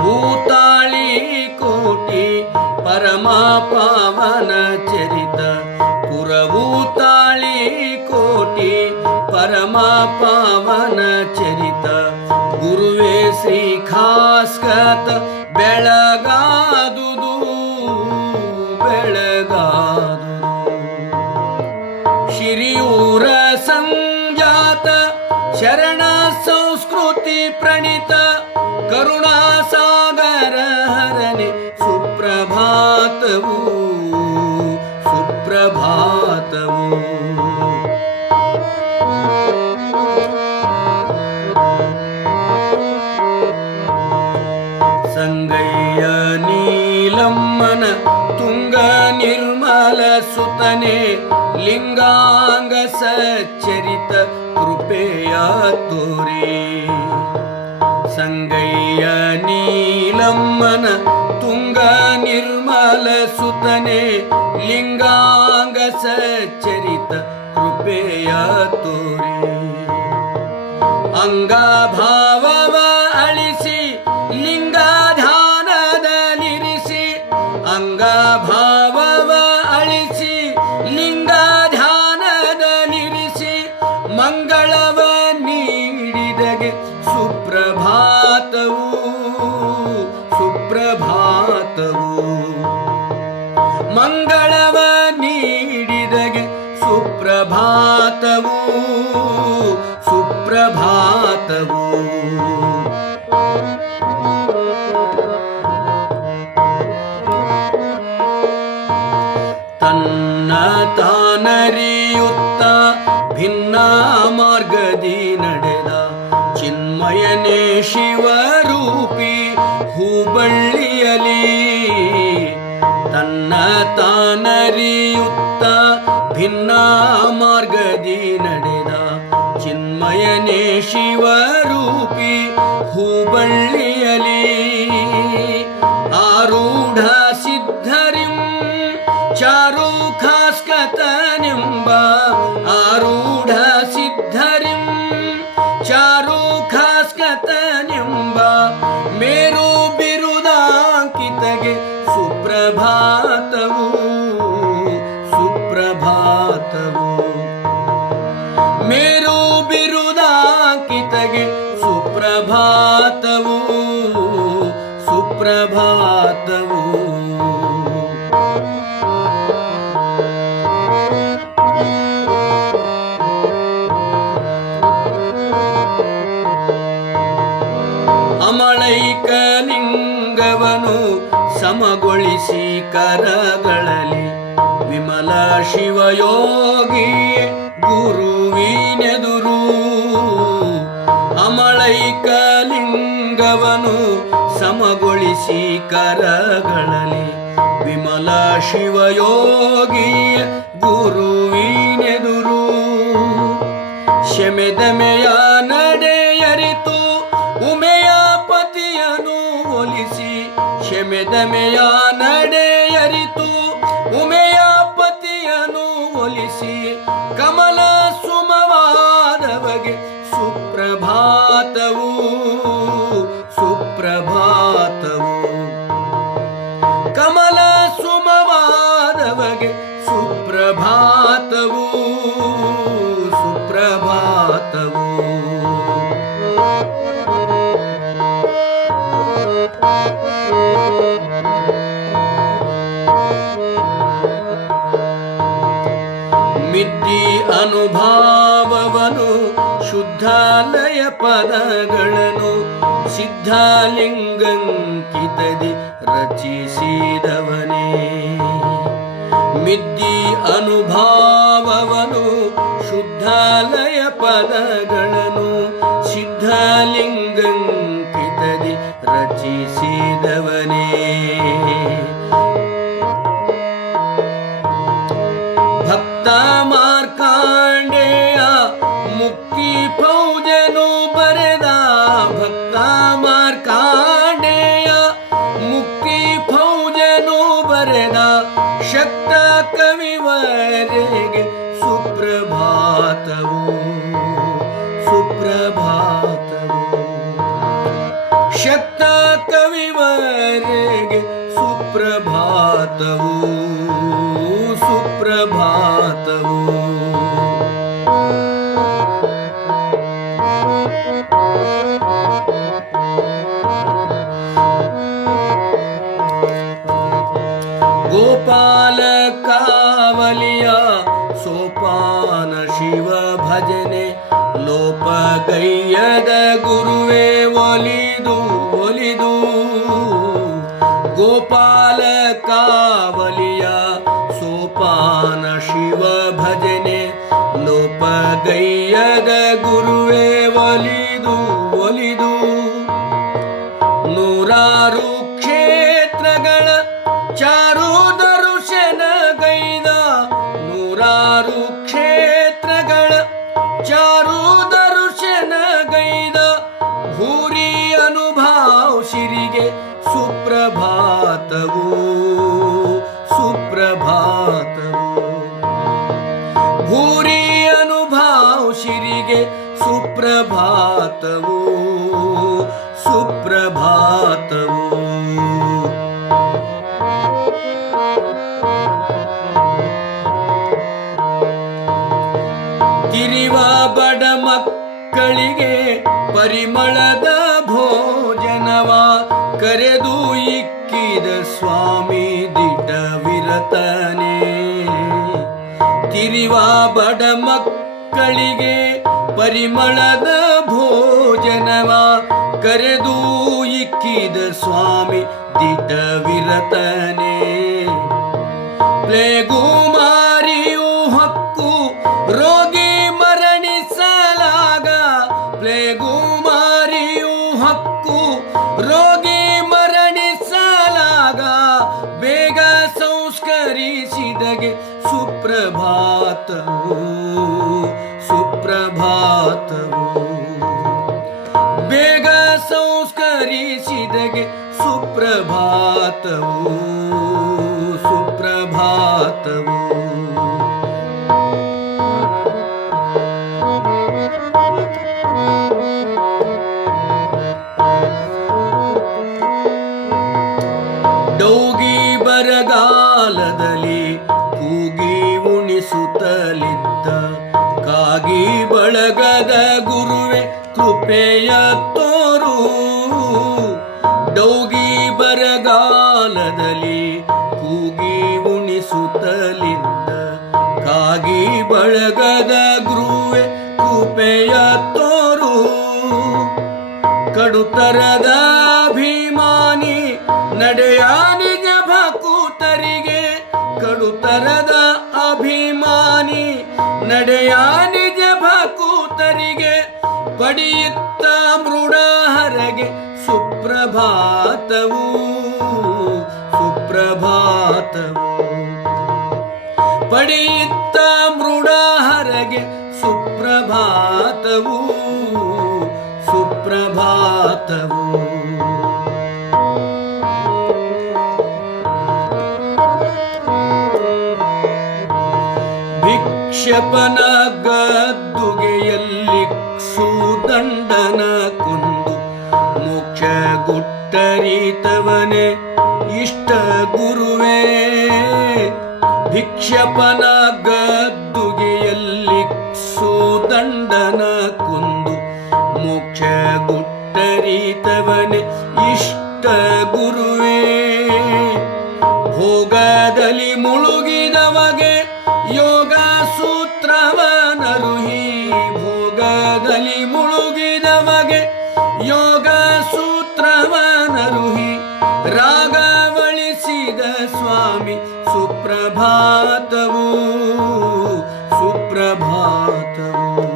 भूतालि कोटि परमापन ಚರಿತ. ಗುರುವೇ ಶ್ರೀ ಖಾಸ್ಕತ ಬೆಳಗಾದುದು ಬೆಳಗಾದುದು. ಶಿರಿಯೂರ ಸಂಜಾತ, ಶರಣ ಸಂಸ್ಕೃತಿ ಪ್ರಣೀತ ಕರುಣಾ ಸಾಗರ ಹರನೆ ಸುಪ್ರಭಾತವು. ನೀಲಮ್ಮನ ತುಂಗ ನಿರ್ಮಲ ಸುತನೆ ಲಿಂಗಾಂಗ ಸಚ್ಚರಿತ ಕೃಪೆಯ ತೋರಿ ಸಂಗಯ್ಯ ನೀಲಮ್ಮನ ತುಂಗ ನಿರ್ಮಲ ಸುತನೆ ಲಿಂಗಾಂಗ ಸಚ್ಚರಿತ ಕೃಪೆಯ ತೋರಿ ಅಂಗಭಾವವ ಮಂಗಳವ ನೀಡಿದಗೆ ಸುಪ್ರಭಾತವು ಸುಪ್ರಭಾತವು. ತನ್ನ ತಾನರಿಯುತ್ತ ಭಿನ್ನ ಮಾರ್ಗದಿ ನಡೆದ ಚಿನ್ಮಯನೇ ಶಿವರೂಪಿ ಚಿನ್ಮಯನೇ ಸುಪ್ರಭಾತವು ಅಮಳೈಕಲಿಂಗವನು ಸಮಗೊಳಿಸಿ ಕರಗಳಲ್ಲಿ ವಿಮಲ ಶಿವಯೋಗಿ ಗುರುವಿನೆದುರು. ಅಮಳೈಕಲಿಂಗವನು ಸಮಗೊಳಿಸಿ ಕರಗಳಲ್ಲಿ ವಿಮಲ ಶಿವಯೋಗಿಯ ಗುರುವಿನೆದುರು. ಶಮೆದಮೆಯ ನಡೆಯರಿತು ಉಮೆಯ ಪತಿಯನು ಒಲಿಸಿ ಶಮೆದಮೆಯ ನಡೆಯರಿತು ಸುಪ್ರಭಾತವು ಮಿದ್ದಿ ಅನುಭಾವವನು ಶುದ್ಧಾಲಯ ಪದಗಳನ್ನು ಸಿದ್ಧಲಿಂಗಂಕಿತದಿ ರಚಿಸಿದವನೇ. ಮಿದ್ದಿ ಅನುಭಾವವನು ಸುಪ್ರಭಾತವು ಗೋಪಾಲ ಕಾವಲಿಯ ಸೋಪಾನ ಶಿವ ಭಜನೆ ಲೋಪಗೈಯದ ಗುರುವೇ ಒಲಿದು ಒಲಿದು. ಗೋಪಾಲ rukshe ಪರಿಮಳದ ಭೋಜನವ ಕರೆದು ಇಕ್ಕಿದ ಸ್ವಾಮಿ ದಿಟ ವಿರತನೆ. ತಿರಿವ ಬಡ ಮಕ್ಕಳಿಗೆ ಪರಿಮಳದ ಭೋಜನವ ಕರೆದು ಇಕ್ಕಿದ ಸ್ವಾಮಿ ದಿಟ ವಿರತನೆ. ಪ್ಲೇಗು ಸಂಸ್ಕರಿಸಿದಗೆ ಸುಪ್ರಭಾತವು ಸುಪ್ರಭಾತವು. ಬೇಗ ಸಂಸ್ಕರಿಸಿದಗೆ ಸುಪ್ರಭಾತವು. ಕೃಪೆಯ ತೋರು ಡೌಗಿ ಬರಗಾಲದಲ್ಲಿ ಕೂಗಿ ಉಣಿಸುತ್ತಲಿದ್ದ ಕಾಗಿ ಬಳಗದ ಗುರುವೆ ಕೃಪೆಯ ತೋರು ಕಡುತರದ ಅಭಿಮಾನಿ ನಡೆಯಾನಿಗೆ ಭಕೂತರಿಗೆ ಕಡುತರದ ಅಭಿಮಾನಿ ನಡೆಯ ನಿಜ ಭಕೂತರಿಗೆ ಪಡೆಯುತ್ತ ಭಿಕ್ಷಪನ ಗದ್ದುಗೆಯಲ್ಲಿ ಸುದಂಡನ ಕೊಂದು ಮೋಕ್ಷ ಗುಟ್ಟರಿತವನೇ ಇಷ್ಟ ಗುರುವೇ. ಭಿಕ್ಷಪನ ಗದ್ದುಗೆಯಲ್ಲಿ ಸುದಂಡನ ಕೊಂದು ಮೋಕ್ಷ ಗುಟ್ಟರಿತವನೇ ಇಷ್ಟ ಗುರುವೇ ಪ್ರಭಾತವು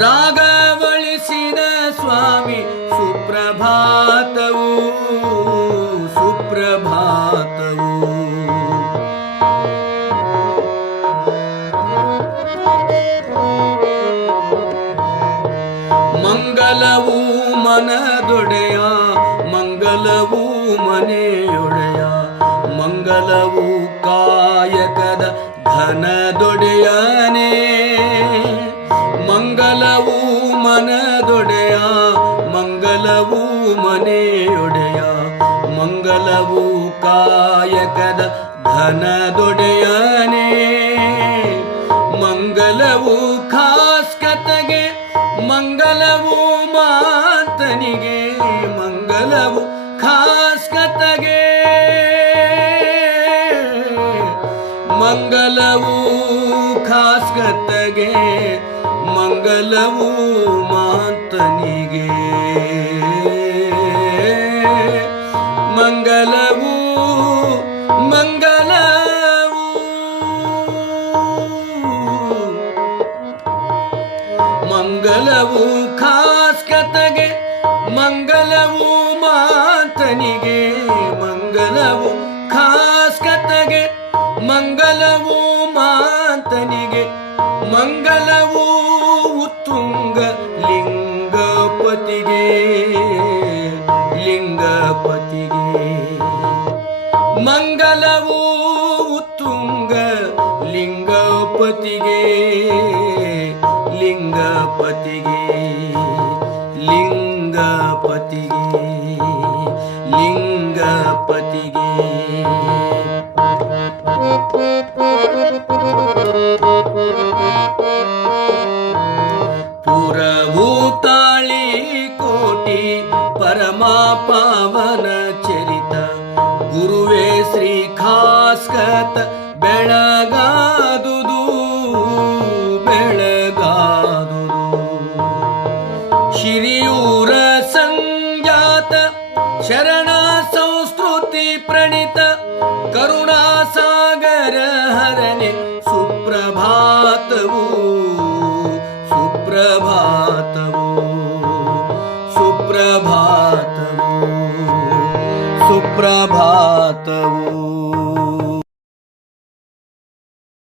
ರಾಗವಳಿಸಿದ ಸ್ವಾಮಿ ಸುಪ್ರಭಾತವು ಸುಪ್ರಭಾತವು ಮಂಗಲವು ಮನದೊಡೆಯ मङ्गलू ಮನೆಯೊಡೆಯ ಮಂಗಲವು ಕಾಯಕದ ಘನದೊಡೆಯನೇ ಮಂಗಲವು ಮನದೊಡೆಯ ಮಂಗಲವು ಮನೆಯೊಡೆಯ ಮಂಗಲವು ಕಾಯಕದ ಘನದೊಡೆಯನೇ ಮಂಗಲವು ಖಾಸ್ಕತೆಗೆ ಮಂಗಲವು ಮಾತನಿಗೆ ಮಂಗಲವು ಮಂಗಲವು ಮಾತನಿಗೆ. ಮಂಗಲವು ಮಂಗಲವು. ಮಂಗಲವು ಲಿಂಗಪತಿಗೆ ಲಿಂಗಪತಿಗೆ. ಮಂಗಲವು ಉತ್ತುಂಗ ಲಿಂಗಪತಿಗೆ ಲಿಂಗಪತಿಗೆ. करणा संस्कृति प्रणित करुणा सागर हरण्य सुप्रभातवो सुप्रभातवो सुप्रभातवो सुप्रभातवो